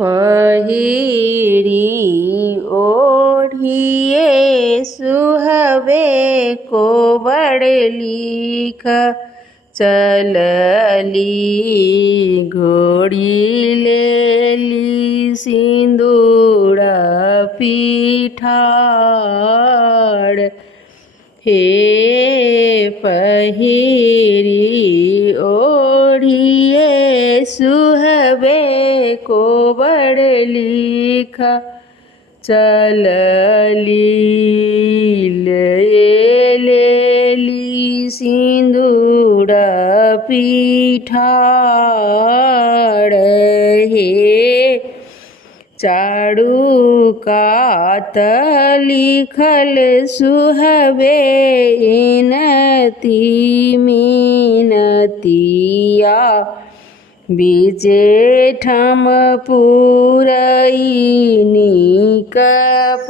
पहिरी ओढ़िए सुहवे कोवड़ लिख चलली घोड़ी लेली सिंदूर पीठाड़। हे पहिरी ओढ़िए सुहवे कोवड़ लिख चलली लेली सिंदूर पीठाड़। हे चारू कात लिखल सुहवे इनती मिनतिया बीचे ठम पुरैनी कपात।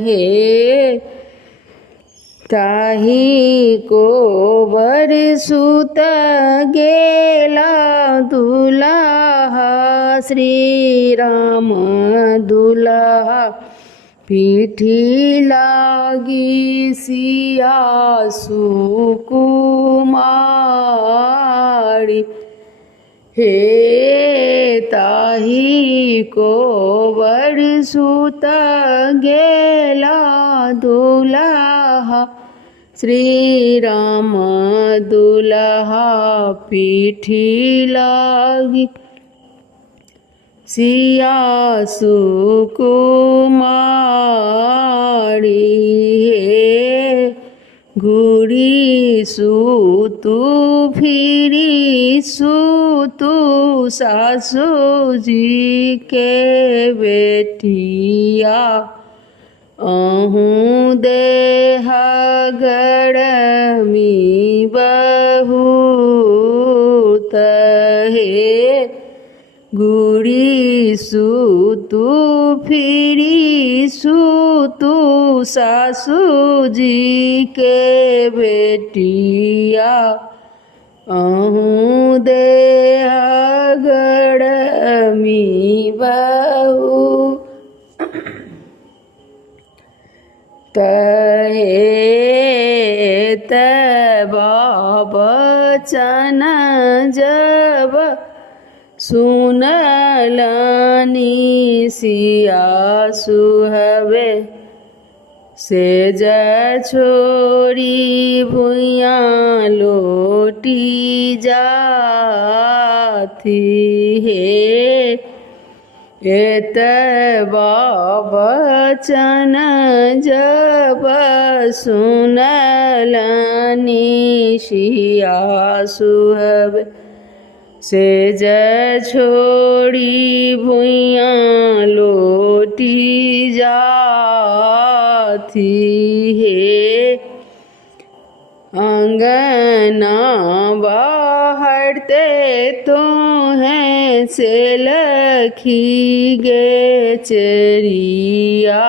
हे ताही कोबर सुत गेला दुल्हा श्री राम दुल्हा पीठी लागी सिया सुकुमारी। हे ताही कोबर सुत गेला दुल्हा श्री राम दुल्हा पीठी लागी सिया सुकुमारी। हे घुड़ी सुतु फिरी सुतु सासू जी के बेटिया अहूँ देह गरमी बहुत। हे घुड़ी सुतु फिरी सुतु सासू जी के बेटिया अहूँ देह गरमी बहुत। तहे तब बचन जब सुनलनी सिया सुहवे सेज छोड़ी भुइया लोटी जाथी। हे एतबा बचन जब सुनलनी सिया सुहवे सेज छोड़ी भुइया लोटी जाथी। हे अंगना बाहरते तुम्हें से लखी गे चरिया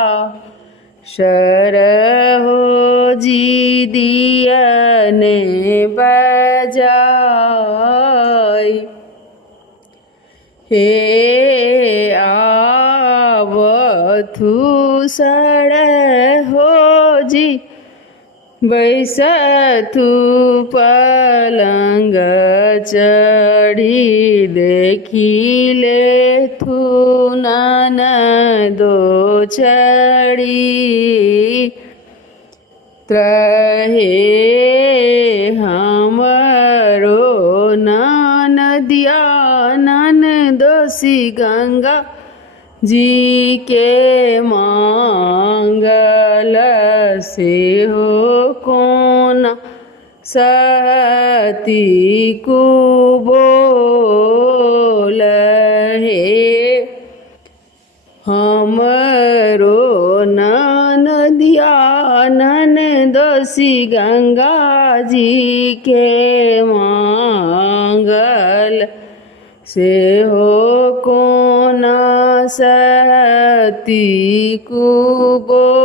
शर हो जी दिया ने बजाई। हे आवथु सड़ हो जी बैसथु पलंग चढ़ी देखी ले थू ननदो चढ़ी। त्रहे हमरो ननदिया ननदोसी गंगा जी के मांगल से हो कोना सती कुबोल। हे हमरो ननदिया ननदोसी गंगा जी के मांगल से हो कोना सती कुबोल।